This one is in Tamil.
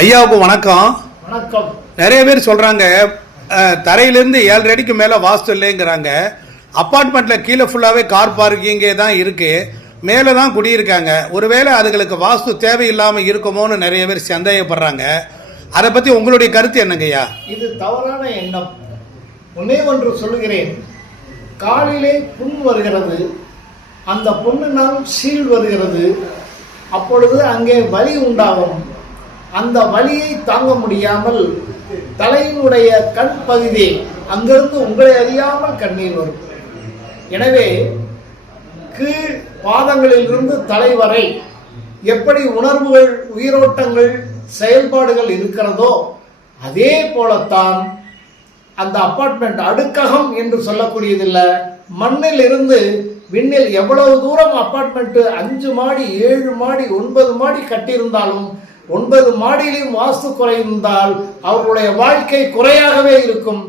ஐயாவுக்கு வணக்கம். வணக்கம். நிறைய பேர் சொல்றாங்க தரையிலிருந்து 7 அடிக்கு மேல வாஸ்து இல்லைங்கிறாங்க. அப்பார்ட்மெண்ட்ல கீழே ஃபுல்லாவே கார் பார்க்கிங்கே தான் இருக்கு, மேலே தான் குடியிருக்காங்க. ஒருவேளை அதுகளுக்கு வாஸ்து தேவையில்லாம இருக்குமோன்னு நிறைய பேர் சந்தேகப்படுறாங்க. அதை பத்தி உங்களுடைய கருத்து என்னங்கய்யா? இது தவறான எண்ணம். ஒன்னே ஒன்று சொல்லுகிறேன். காலிலே புண் வருகிறது, அந்த புண்ணினால் சீல் வருகிறது, அப்பொழுது அங்கே வலி உண்டாகும். அந்த வலியை தாங்க முடியாமல் தலையினுடைய கண் பகுதி அங்கிருந்து உங்களை அறியாமல் கண்ணீர் வரும். எனவே கீழ் பாதங்களிலிருந்து தலை வரை எப்படி உணர்வுகள், உயிரோட்டங்கள், செயல்பாடுகள் இருக்கிறதோ அதே போலத்தான் அந்த அபார்ட்மெண்ட் அடுக்ககம் என்று சொல்லக்கூடியதில்லை. மண்ணில் இருந்து விண்ணில் எவ்வளவு தூரம் அபார்ட்மெண்ட் 5 மாடி 7 மாடி 9 மாடி கட்டியிருந்தாலும் 9 மாடியிலும் வாஸ்து குறை இருந்தால் அவர்களுடைய வாழ்க்கை குறையாகவே இருக்கும்.